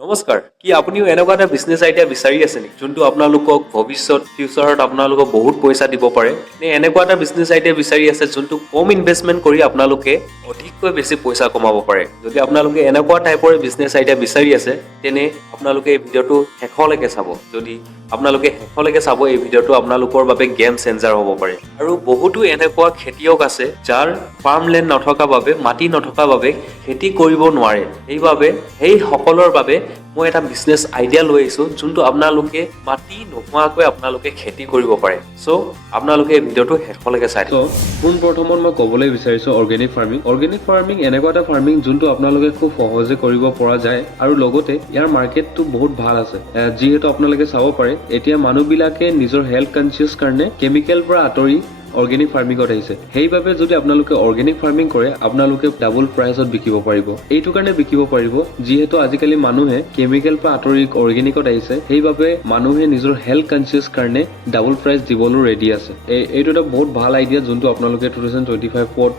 নমস্কাৰ কি আপুনিও এনেকুৱা এটা বিজনেছ আইডিয়া বিচাৰি আছে নেকি যোনটো আপোনালোকক ফিউচাৰত আপোনালোকক বহুত পইচা দিব পাৰে নে এনেকুৱা এটা বিজনেছ আইডিয়া বিচাৰি আছে যোনটো কম ইনভেষ্টমেণ্ট কৰি আপোনালোকে অধিককৈ বেছি পইচা কমাব পাৰে যদি আপোনালোকে এনেকুৱা টাইপৰ বিজনেছ আইডিয়া বিচাৰি আছে তেনে আপোনালোকে এই ভিডিঅ'টো শেষলৈকে চাব যদি আপোনালোকে শেষলৈকে চাব এই ভিডিঅ'টো আপোনালোকৰ বাবে গেম চেঞ্জাৰ হ'ব পাৰে আৰু বহুতো এনেকুৱা খেতিয়ক আছে যাৰ ফাৰ্মলেণ্ড নথকা বাবে মাটি নথকা বাবে খেতি কৰিব নোৱাৰে সেইবাবে সেই সকলৰ বাবে মই এটা বিজনেছ আইডিয়া লৈ আহিছোঁ যোনটো আপোনালোকে মাটি নোহোৱাকৈ আপোনালোকে খেতি কৰিব পাৰে চ' আপোনালোকে এই ভিডিঅ'টো শেষলৈকে চাই চ' পোনপ্ৰথমত মই ক'বলৈ বিচাৰিছোঁ অৰ্গেনিক ফাৰ্মিং এনেকুৱা এটা ফাৰ্মিং যোনটো আপোনালোকে খুব সহজে কৰিব পৰা যায় আৰু লগতে ইয়াৰ মাৰ্কেটটো বহুত ভাল আছে যিহেতু আপোনালোকে চাব পাৰে এতিয়া মানুহবিলাকে নিজৰ হেল্থ কনচিয়াছ কাৰণে কেমিকেল পৰা আঁতৰি অৰ্গেনিক ফাৰ্মিঙত আহিছে সেইবাবে যদি আপোনালোকে অৰ্গেনিক ফাৰ্মিং কৰে আপোনালোকে ডাবল প্ৰাইচত বিকিব পাৰিব এইটো কাৰণে বিকিব পাৰিব যিহেতু আজিকালি মানুহে কেমিকেল পৰা আঁতৰি অৰ্গেনিকত আহিছে সেইবাবে মানুহে নিজৰ হেল্থ কনচিয়াছ কাৰণে ডাবল প্ৰাইচ দিবলৈ ৰেডি আছে এইটো এটা বহুত ভাল আইডিয়া যোনটো আপোনালোকে 2025ত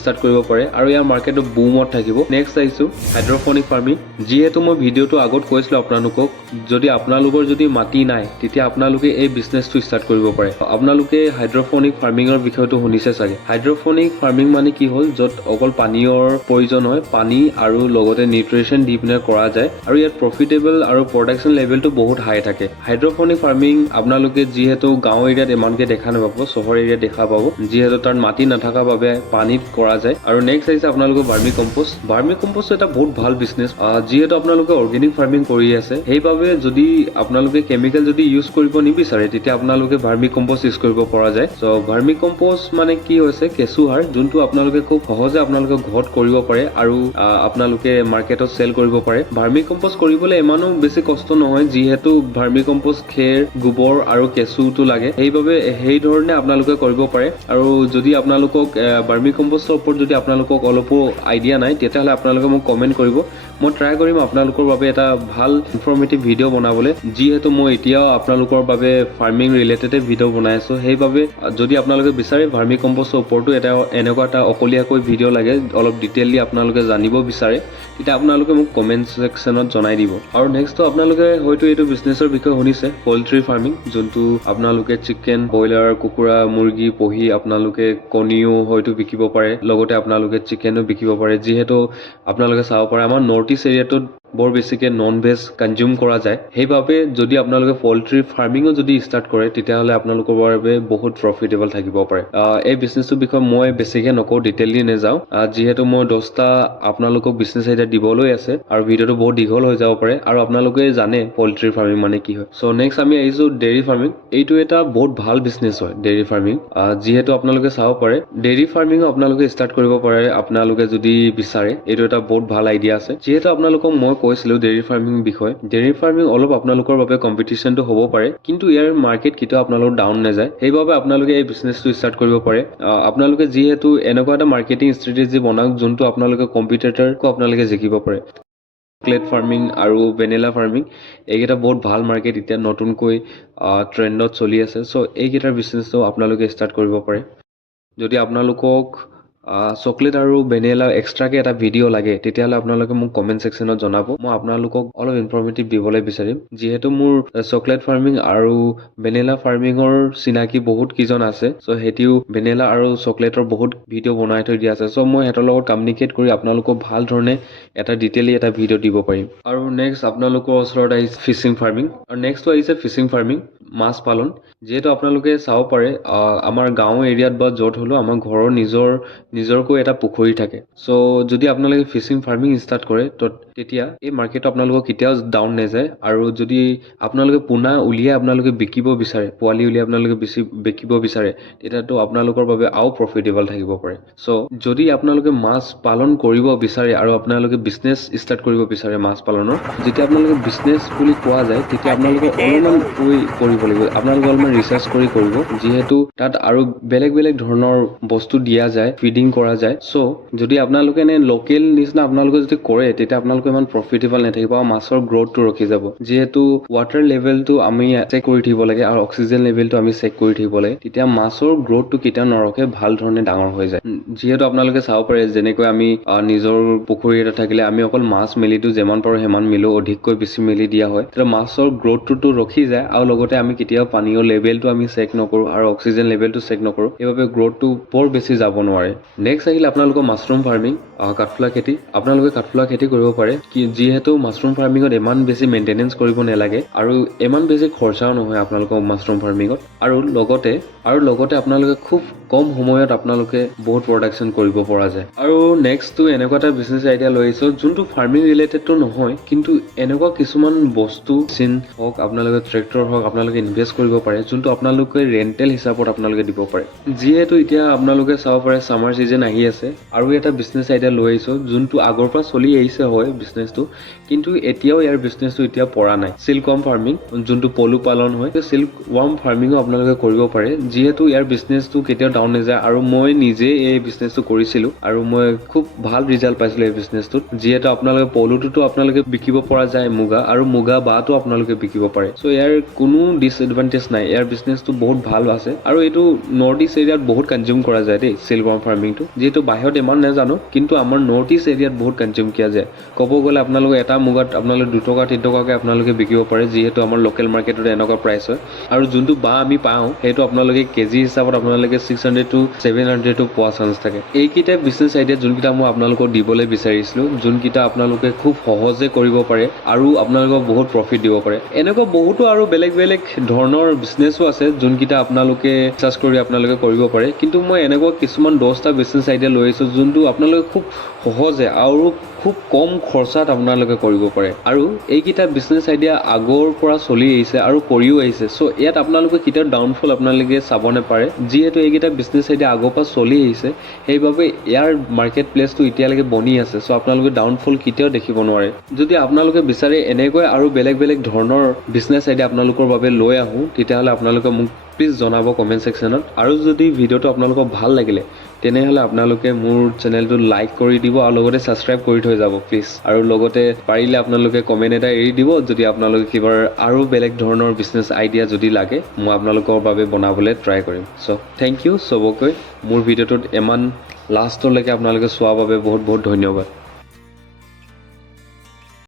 ষ্টাৰ্ট কৰিব পাৰে আৰু ইয়াৰ মাৰ্কেটটো বুমত থাকিব নেক্সট আহিছোঁ হাইড্ৰপনিক ফাৰ্মিং যিহেতু মই ভিডিঅ'টো আগত কৈছিলোঁ আপোনালোকক যদি আপোনালোকৰ যদি মাটি নাই তেতিয়া আপোনালোকে এই বিজনেছটো ষ্টাৰ্ট কৰিব পাৰে আপোনালোকে হাইড্ৰপনিক ফাৰ্মিঙৰ বিষয়টো শুনিছে চাগে হাইড্ৰপনিক ফাৰ্মিং মানে কি হ'ল য'ত অকল পানীৰ প্ৰয়োজন হয় পানী আৰু লগতে নিউট্ৰিশ্যন দি পিনে কৰা যায় আৰু ইয়াত প্ৰফিটেবল আৰু প্ৰডাকশ্যন লেভেলটো বহুত হাই থাকে হাইড্ৰপনিক ফাৰ্মিং আপোনালোকে যিহেতু গাঁও এৰিয়াত ইমানকে দেখা নাপাব চহৰ এৰিয়াত দেখা পাব যিহেতু তাত মাটি নাথাকাৰ বাবে পানীত কৰা যায় আৰু নেক্সট আহিছে আপোনালোকৰ ভাৰ্মি কম্পোষ্ট এটা বহুত ভাল বিজনেছ যিহেতু আপোনালোকে অৰ্গেনিক ফাৰ্মিং কৰি আছে সেইবাবে যদি আপোনালোকে কেমিকেল যদি ইউজ কৰিব নিবিচাৰে তেতিয়া আপোনালোকে ভাৰ্মি কম্পোষ্ট ইউজ কৰিব পৰা যায় চ' ভাৰ্মি কম্পোষ্ট মানে কি হৈছে কেঁচু সাৰ যোনটো আপোনালোকে খুব সহজে আপোনালোকে ঘৰত কৰিব পাৰে আৰু আপোনালোকে মাৰ্কেটত চেল কৰিব পাৰে ভাৰ্মি কম্পোষ্ট কৰিবলৈ ইমানো বেছি কষ্ট নহয় যিহেতু ভাৰ্মি কম্পোষ্ট খেৰ গোবৰ আৰু কেঁচুটো লাগে সেইবাবে সেই ধৰণে আপোনালোকে কৰিব পাৰে আৰু যদি আপোনালোকক ভাৰ্মি কম্পোষ্টৰ ওপৰত যদি আপোনালোকক অলপো আইডিয়া নাই তেতিয়াহ'লে আপোনালোকে মোক কমেণ্ট কৰিব মই ট্ৰাই কৰিম আপোনালোকৰ বাবে এটা ভাল ইনফৰ্মেটিভ ভিডিঅ' বনাবলৈ যিহেতু মই এতিয়াও আপোনালোকৰ বাবে ফাৰ্মিং ৰিলেটেডে ভিডিঅ' বনাই আছোঁ সেইবাবে যদি আপোনালোকে বিচাৰে ভাৰ্মি কম্পোষ্টৰ ওপৰতো এনেকুৱা এটা অকলীয়াকৈ ভিডিঅ' লাগে অলপ ডিটেইলি আপোনালোকে জানিব বিচাৰে তেতিয়া আপোনালোকে মোক কমেণ্ট ছেকশ্যনত জনাই দিব আৰু নেক্সটটো আপোনালোকে হয়তো এইটো বিজনেছৰ বিষয়ে শুনিছে পল্ট্ৰি ফাৰ্মিং যোনটো আপোনালোকে চিকেন ব্ৰইলাৰ কুকুৰা মুৰ্গী পুহি আপোনালোকে কণীও হয়তো বিকিব পাৰে লগতে আপোনালোকে চিকেনো বিকিব পাৰে যিহেতু আপোনালোকে চাব পাৰে আমাৰ নৰ্থ ইষ্ট এৰিয়াটোত বৰ বেছিকৈ নন ভেজ কনজিউম কৰা যায় সেইবাবে যদি আপোনালোকে পল্ট্ৰি ফাৰ্মিঙো যদি ষ্টাৰ্ট কৰে তেতিয়াহ'লে আপোনালোকৰ বাবে বহুত প্ৰফিটেবল থাকিব পাৰে এই বিজনেছটোৰ বিষয়ে মই বেছিকৈ নকওঁ ডিটেইলি নাযাওঁ যিহেতু মই 10টা আপোনালোকক বিজনেছ আইডিয়া দিবলৈ আছে আৰু ভিডিঅ'টো বহুত দীঘল হৈ যাব পাৰে আৰু আপোনালোকে জানে পল্ট্ৰি ফাৰ্মিং মানে কি হয় চ' নেক্সট আমি আহিছোঁ ডেইৰী ফাৰ্মিং এইটো এটা বহুত ভাল বিজনেছ হয় ডেইৰী ফাৰ্মিং যিহেতু আপোনালোকে চাব পাৰে ডেইৰী ফাৰ্মিঙো আপোনালোকে ষ্টাৰ্ট কৰিব পাৰে আপোনালোকে যদি বিচাৰে এইটো এটা বহুত ভাল আইডিয়া আছে যিহেতু আপোনালোকক মই কৈছিলোঁ ডেইৰী ফাৰ্মিং বিষয়ে ডেইৰী ফাৰ্মিং অলপ আপোনালোকৰ বাবে কম্পিটিশ্যনটো হ'ব পাৰে কিন্তু ইয়াৰ মাৰ্কেট কেতিয়াও আপোনালোকৰ ডাউন নাযায় সেইবাবে আপোনালোকে এই বিজনেছটো ষ্টাৰ্ট কৰিব পাৰে আপোনালোকে যিহেতু এনেকুৱা এটা মাৰ্কেটিং ষ্ট্ৰেটেজি বনাওক যোনটো আপোনালোকে কম্পিটিটৰকো আপোনালোকে জিকিব পাৰে চকলেট ফাৰ্মিং আৰু ভেনিলা ফাৰ্মিং এইকেইটা বহুত ভাল মাৰ্কেট এতিয়া নতুনকৈ ট্ৰেণ্ডত চলি আছে চ' এইকেইটাৰ বিজনেছটো আপোনালোকে ষ্টাৰ্ট কৰিব পাৰে যদি আপোনালোকক চকলেট আৰু ভেনিলা এক্সট্ৰাকৈ এটা ভিডিঅ' লাগে তেতিয়াহ'লে আপোনালোকে মোক কমেণ্ট ছেকশ্যনত জনাব মই আপোনালোকক অলপ ইনফৰ্মেটিভ দিবলৈ বিচাৰিম যিহেতু মোৰ চকলেট ফাৰ্মিং আৰু ভেনিলা ফাৰ্মিঙৰ চিনাকি বহুত কেইজন আছে চ' সিহঁতিও ভেনিলা আৰু চকলেটৰ বহুত ভিডিঅ' বনাই থৈ দিয়া আছে চ' মই সিহঁতৰ লগত কমিউনিকেট কৰি আপোনালোকক ভাল ধৰণে এটা ডিটেইলি এটা ভিডিঅ' দিব পাৰিম আৰু নেক্সট আপোনালোকৰ ওচৰত আহিছে ফিচিং ফাৰ্মিং আৰু নেক্সটটো আহিছে ফিচিং ফাৰ্মিং মাছ পালন যিহেতু আপোনালোকে চাব পাৰে আমাৰ গাঁও এৰিয়াত বা য'ত হ'লেও আমাৰ ঘৰৰ নিজৰকৈ এটা পুখুৰী থাকে চ' যদি আপোনালোকে ফিচিং ফাৰ্মিং ষ্টাৰ্ট কৰে তেতিয়া এই মাৰ্কেটটো আপোনালোকৰ কেতিয়াও ডাউন নাযায় আৰু যদি আপোনালোকে পোনা উলিয়াই আপোনালোকে বিকিব বিচাৰে পোৱালি উলিয়াই আপোনালোকে বিকিব বিচাৰে তেতিয়াতো আপোনালোকৰ বাবে আৰু প্ৰফিটেবল থাকিব পাৰে চ' যদি আপোনালোকে মাছ পালন কৰিব বিচাৰে আৰু আপোনালোকে বিজনেছ ষ্টাৰ্ট কৰিব বিচাৰে মাছ পালনৰ যেতিয়া আপোনালোকে বিজনেছ বুলি কোৱা যায় তেতিয়া আপোনালোকে অলপমান কৰিব লাগিব আপোনালোকে অলপমান ৰিচাৰ্চ কৰিব যিহেতু তাত আৰু বেলেগ ধৰণৰ বস্তু দিয়া যায় ফিডিং কৰা যায় চ' যদি আপোনালোকে এনে লোকেল নিচিনা আপোনালোকে যদি কৰে তেতিয়া আপোনালোকে আপোনালোকৰ ইমান প্ৰফিটেবল নাথাকিব আৰু মাছৰ গ্ৰথটো ৰখি যাব যিহেতু ৱাটাৰ লেভেলটো আমি চেক কৰি থাকিব লাগে আৰু অক্সিজেন লেভেলটো আমি চেক কৰি থাকিব লাগে তেতিয়া মাছৰ গ্ৰথটো কেতিয়াও নৰখে ভাল ধৰণে ডাঙৰ হৈ যায় যিহেতু আপোনালোকে চাব পাৰে যেনেকৈ আমি নিজৰ পুখুৰী এটা থাকিলে আমি অকল মাছ মেলিটো যিমান পাৰোঁ সিমান মিলো অধিককৈ বেছি মেলি দিয়া হয় তেতিয়া মাছৰ গ্ৰথটোতো ৰখি যায় আৰু লগতে আমি কেতিয়াও পানীৰ লেভেলটো আমি চেক নকৰোঁ আৰু অক্সিজেন লেভেলটো চেক নকৰোঁ সেইবাবে গ্ৰথটো বৰ বেছি যাব নোৱাৰে নেক্সট আহিলে আপোনালোকৰ মাছৰুম ফাৰ্মিং কাঠফুলা খেতি আপোনালোকে কাঠফুলা খেতি কৰিব পাৰে যিহেতু মাছৰুম ফাৰ্মিঙত ইমান বেছি মেইনটেনেঞ্চ কৰিব নালাগে আৰু ইমান বেছি খৰচাও নহয় আপোনালোকৰ মাছৰুম ফাৰ্মিঙত আৰু লগতে আপোনালোকে খুব কম সময়ত আপোনালোকে বহুত প্ৰডাকশ্যন কৰিব পৰা যায় আৰু নেক্সটটো এনেকুৱা এটা বিজনেছ আইডিয়া লৈ আহিছোঁ যোনটো ফাৰ্মিং ৰিলেটেডটো নহয় কিন্তু এনেকুৱা কিছুমান বস্তু চিন হওক আপোনালোকে ট্ৰেক্টৰ হওক আপোনালোকে ইনভেষ্ট কৰিব পাৰে যোনটো আপোনালোকে ৰেণ্টেল হিচাপত আপোনালোকে দিব পাৰে যিহেতু এতিয়া আপোনালোকে চাব পাৰে ছামাৰ ছিজন আহি আছে আৰু এটা বিজনেছ আইডিয়া লৈ আহিছোঁ যোনটো আগৰ পৰা চলি আহিছে হয় বিজনেছটো কিন্তু এতিয়াও ইয়াৰ বিজনেছটো এতিয়া পৰা নাই চিল্ক ৱাৰ্ম ফাৰ্মিং যোনটো পলু পালন হয় চিল্ক ৱাৰ্ম ফাৰ্মিঙো আপোনালোকে কৰিব পাৰে যিহেতু ইয়াৰ বিজনেছটো কেতিয়াও ডাউন নাযায় আৰু মই নিজে এই বিজনেছটো কৰিছিলোঁ আৰু মই খুব ভাল ৰিজাল্ট পাইছিলোঁ এই বিজনেছটোত যিহেতু আপোনালোকে পলুটোতো আপোনালোকে বিকিব পৰা যায় মুগা আৰু মুগা বাঁহটো আপোনালোকে বিকিব পাৰে চ' ইয়াৰ কোনো ডিছএডভান্টেজ নাই ইয়াৰ বিজনেছটো বহুত ভাল আছে আৰু এইটো নৰ্থ ইষ্ট এৰিয়াত বহুত কনজিউম কৰা যায় দেই চিল্ক ৱাৰ্ম ফাৰ্মিংটো যিহেতু বাহিৰত ইমান নাজানো কিন্তু আমাৰ নৰ্থ ইষ্ট এৰিয়াত বহুত কনজিউম কৰা যায় ক'ব গ'লে আপোনালোকে এটা মুগাত আপোনালোকে 2 টকা 3 টকাকৈ আপোনালোকে বিকিব পাৰে যিহেতু আমাৰ লোকেল মাৰ্কেটত এনেকুৱা প্ৰাইচ হয় আৰু যোনটো বাঁহ আমি পাওঁ সেইটো আপোনালোকে কেজি হিচাপত আপোনালোকে 600 to 700 পোৱা চান্স থাকে এইকেইটা বিজনেছ আইডিয়া যোনকেইটা মই আপোনালোকক দিবলৈ বিচাৰিছিলোঁ যোনকেইটা আপোনালোকে খুব সহজে কৰিব পাৰে আৰু আপোনালোকক বহুত প্ৰফিট দিব পাৰে এনেকুৱা বহুতো আৰু বেলেগ ধৰণৰ বিজনেছো আছে যোনকেইটা আপোনালোকে ৰিচাৰ্চ কৰি আপোনালোকে কৰিব পাৰে কিন্তু মই এনেকুৱা কিছুমান 10টা বিজনেছ আইডিয়া লৈ আহিছোঁ যোনটো আপোনালোকে খুব সহজে আৰু খুব কম খৰচাত আপোনালোকে কৰিব পাৰে আৰু এইকেইটা বিজনেছ আইডিয়া আগৰ পৰা চলি আহিছে আৰু কৰিও আহিছে চ' ইয়াত আপোনালোকে কেতিয়াও ডাউনফল আপোনালোকে চাব নাপাৰে যিহেতু এইকেইটা বিজনেছ আইডিয়া আগৰ পৰা চলি আহিছে সেইবাবে ইয়াৰ মাৰ্কেট প্লেচটো এতিয়ালৈকে বনি আছে চ' আপোনালোকে ডাউনফল কেতিয়াও দেখিব নোৱাৰে যদি আপোনালোকে বিচাৰে এনেকৈ আৰু বেলেগ ধৰণৰ বিজনেছ আইডিয়া আপোনালোকৰ বাবে লৈ আহোঁ তেতিয়াহ'লে আপোনালোকে মোক প্লিজ জনাব কমেণ্ট ছেকশ্যনত আৰু যদি ভিডিঅ'টো আপোনালোকৰ ভাল লাগিলে তেনেহ'লে আপোনালোকে মোৰ চেনেলটো লাইক কৰি দিব আৰু লগতে ছাবস্ক্ৰাইব কৰি থৈ যাব প্লিজ আৰু লগতে পাৰিলে আপোনালোকে কমেণ্ট এটা এৰি দিব যদি আপোনালোকে কিবা আৰু বেলেগ ধৰণৰ বিজনেছ আইডিয়া যদি লাগে মই আপোনালোকৰ বাবে বনাবলৈ ট্ৰাই কৰিম চ' থেংক ইউ চবকৈ মোৰ ভিডিঅ'টোত ইমান লাষ্টলৈকে আপোনালোকে চোৱাৰ বাবে বহুত ধন্যবাদ